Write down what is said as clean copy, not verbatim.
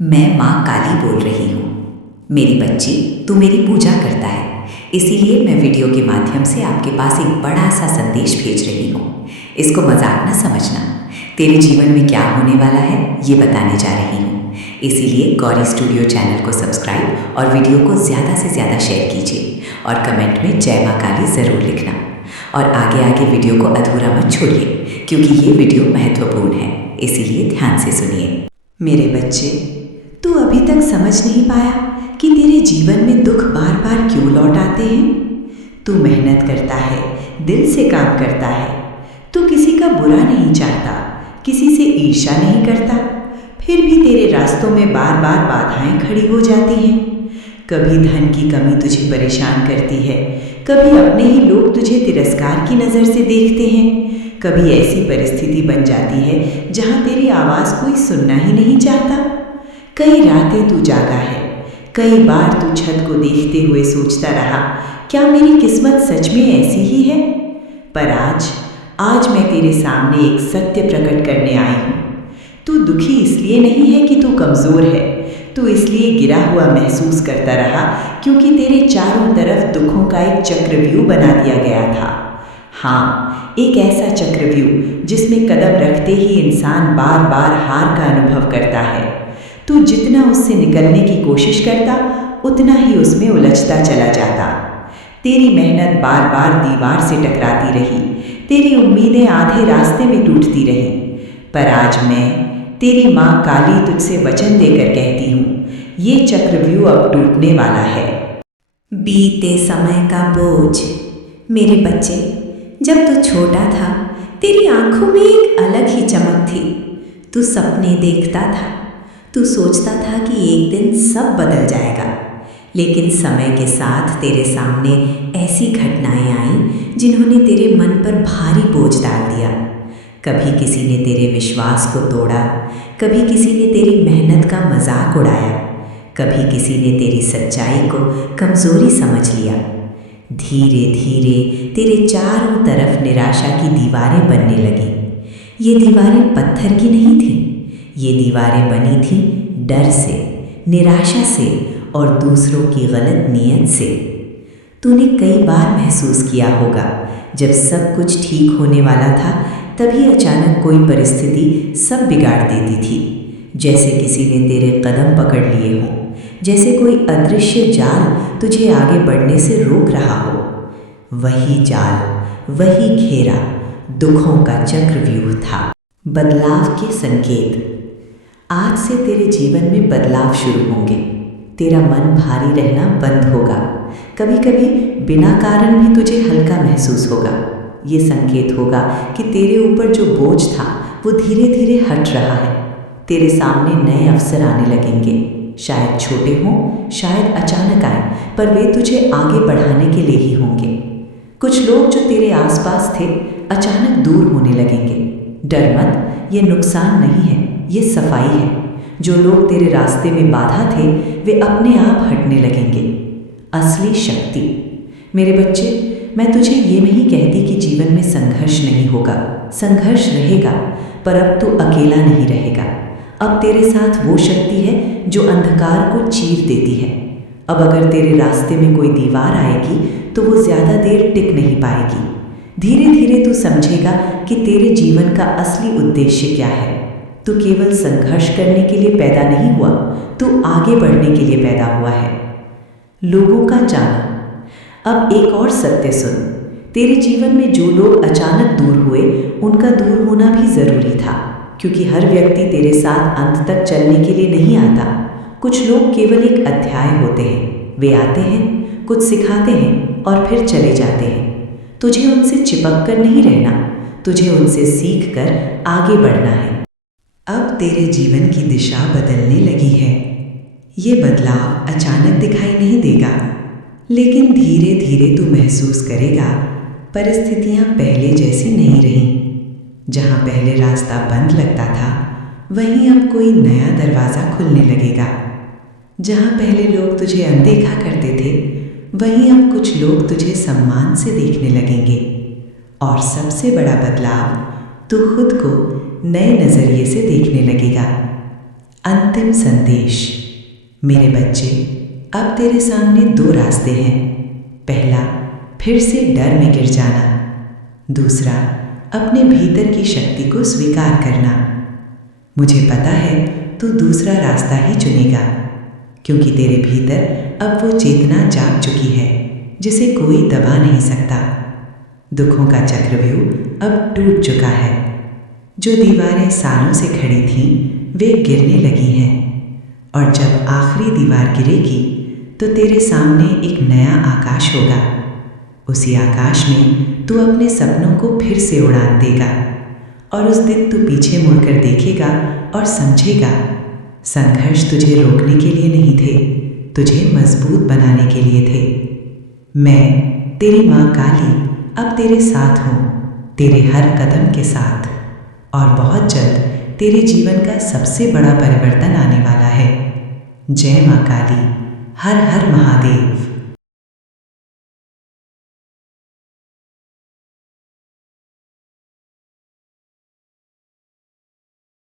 मैं माँ काली बोल रही हूँ। मेरी बच्ची, तू मेरी पूजा करता है, इसीलिए मैं वीडियो के माध्यम से आपके पास एक बड़ा सा संदेश भेज रही हूँ। इसको मजाक न समझना। तेरे जीवन में क्या होने वाला है ये बताने जा रही हूँ। इसीलिए गौरी स्टूडियो चैनल को सब्सक्राइब और वीडियो को ज़्यादा से ज़्यादा शेयर कीजिए और कमेंट में जय माँ काली ज़रूर लिखना। और आगे आगे वीडियो को अधूरा मत छोड़िए, क्योंकि ये वीडियो महत्वपूर्ण है, इसीलिए ध्यान से सुनिए। मेरे बच्चे, तू अभी तक समझ नहीं पाया कि तेरे जीवन में दुख बार बार क्यों लौट आते हैं। तू मेहनत करता है, दिल से काम करता है, तू किसी का बुरा नहीं चाहता, किसी से ईर्ष्या नहीं करता, फिर भी तेरे रास्तों में बार बार बाधाएं खड़ी हो जाती हैं। कभी धन की कमी तुझे परेशान करती है, कभी अपने ही लोग तुझे तिरस्कार की नज़र से देखते हैं, कभी ऐसी परिस्थिति बन जाती है जहां तेरी आवाज़ कोई सुनना ही नहीं चाहता। कई रातें तू जागा है, कई बार तू छत को देखते हुए सोचता रहा, क्या मेरी किस्मत सच में ऐसी ही है। पर आज मैं तेरे सामने एक सत्य प्रकट करने आई हूँ। तू दुखी इसलिए नहीं है कि तू कमज़ोर है, तू इसलिए गिरा हुआ महसूस करता रहा क्योंकि तेरे चारों तरफ दुखों का एक चक्रव्यूह बना दिया गया था। हाँ, एक ऐसा चक्रव्यूह जिसमें कदम रखते ही इंसान बार बार हार का अनुभव करता है। तू जितना उससे निकलने की कोशिश करता, उतना ही उसमें उलझता चला जाता। तेरी मेहनत बार बार दीवार से टकराती रही, तेरी उम्मीदें आधे रास्ते में टूटती रही। पर आज मैं, तेरी माँ काली, तुझसे वचन देकर कहती हूँ, ये चक्रव्यूह अब टूटने वाला है। बीते समय का बोझ। मेरे बच्चे, जब तू छोटा था, तेरी आंखों में एक अलग ही चमक थी। तू सपने देखता था, तू सोचता था कि एक दिन सब बदल जाएगा। लेकिन समय के साथ तेरे सामने ऐसी घटनाएं आईं जिन्होंने तेरे मन पर भारी बोझ डाल दिया। कभी किसी ने तेरे विश्वास को तोड़ा, कभी किसी ने तेरी मेहनत का मजाक उड़ाया, कभी किसी ने तेरी सच्चाई को कमज़ोरी समझ लिया। धीरे धीरे तेरे चारों तरफ निराशा की दीवारें बनने लगीं। ये दीवारें पत्थर की नहीं थीं, ये दीवारें बनी थीं डर से, निराशा से और दूसरों की गलत नीयत से। तूने कई बार महसूस किया होगा, जब सब कुछ ठीक होने वाला था, तभी अचानक कोई परिस्थिति सब बिगाड़ देती थी। जैसे किसी ने तेरे कदम पकड़ लिए हों, जैसे कोई अदृश्य जाल तुझे आगे बढ़ने से रोक रहा हो। वही जाल, वही घेरा, दुखों का चक्रव्यूह था। बदलाव के संकेत। आज से तेरे जीवन में बदलाव शुरू होंगे। तेरा मन भारी रहना बंद होगा, कभी कभी बिना कारण भी तुझे हल्का महसूस होगा। ये संकेत होगा कि तेरे ऊपर जो बोझ था वो धीरे धीरे हट रहा है। तेरे सामने नए अवसर आने लगेंगे, शायद छोटे हों, शायद अचानक आए, पर वे तुझे आगे बढ़ाने के लिए ही होंगे। कुछ लोग जो तेरे आसपास थे अचानक दूर होने लगेंगे। डर मत, ये नुकसान नहीं है, ये सफाई है। जो लोग तेरे रास्ते में बाधा थे वे अपने आप हटने लगेंगे। असली शक्ति। मेरे बच्चे, मैं तुझे ये नहीं कहती कि जीवन में संघर्ष नहीं होगा, संघर्ष रहेगा, पर अब तू अकेला नहीं रहेगा। अब तेरे साथ वो शक्ति है जो अंधकार को चीर देती है। अब अगर तेरे रास्ते में कोई दीवार आएगी तो वो ज़्यादा देर टिक नहीं पाएगी। धीरे धीरे तू समझेगा कि तेरे जीवन का असली उद्देश्य क्या है। तू केवल संघर्ष करने के लिए पैदा नहीं हुआ, तू आगे बढ़ने के लिए पैदा हुआ है। लोगों का जाना। अब एक और सत्य सुन, तेरे जीवन में जो लोग अचानक दूर हुए, उनका दूर होना भी ज़रूरी था, क्योंकि हर व्यक्ति तेरे साथ अंत तक चलने के लिए नहीं आता। कुछ लोग केवल एक अध्याय होते हैं, वे आते हैं, कुछ सिखाते हैं और फिर चले जाते हैं। तुझे उनसे चिपक कर नहीं रहना, तुझे उनसे सीख कर आगे बढ़ना है। अब तेरे जीवन की दिशा बदलने लगी है। ये बदलाव अचानक दिखाई नहीं देगा, लेकिन धीरे धीरे तू महसूस करेगा परिस्थितियाँ पहले जैसी नहीं रहीं। जहाँ पहले रास्ता बंद लगता था, वहीं अब कोई नया दरवाज़ा खुलने लगेगा। जहाँ पहले लोग तुझे अनदेखा करते थे, वहीं अब कुछ लोग तुझे सम्मान से देखने लगेंगे। और सबसे बड़ा बदलाव, तू खुद को नए नज़रिए से देखने लगेगा। अंतिम संदेश। मेरे बच्चे, अब तेरे सामने दो रास्ते हैं। पहला, फिर से डर में गिर जाना। दूसरा, अपने भीतर की शक्ति को स्वीकार करना। मुझे पता है तू दूसरा रास्ता ही चुनेगा, क्योंकि तेरे भीतर अब वो चेतना जाग चुकी है जिसे कोई दबा नहीं सकता। दुखों का चक्रव्यूह अब टूट चुका है। जो दीवारें सालों से खड़ी थीं, वे गिरने लगी हैं, और जब आखिरी दीवार गिरेगी तो तेरे सामने एक नया आकाश होगा। उसी आकाश में तू अपने सपनों को फिर से उड़ान देगा, और उस दिन तू पीछे मुड़कर देखेगा और समझेगा, संघर्ष तुझे रोकने के लिए नहीं थे, तुझे मजबूत बनाने के लिए थे। मैं, तेरी माँ काली, अब तेरे साथ हूँ, तेरे हर कदम के साथ, और बहुत जल्द तेरे जीवन का सबसे बड़ा परिवर्तन आने वाला है। जय माँ काली। हर हर महादेव।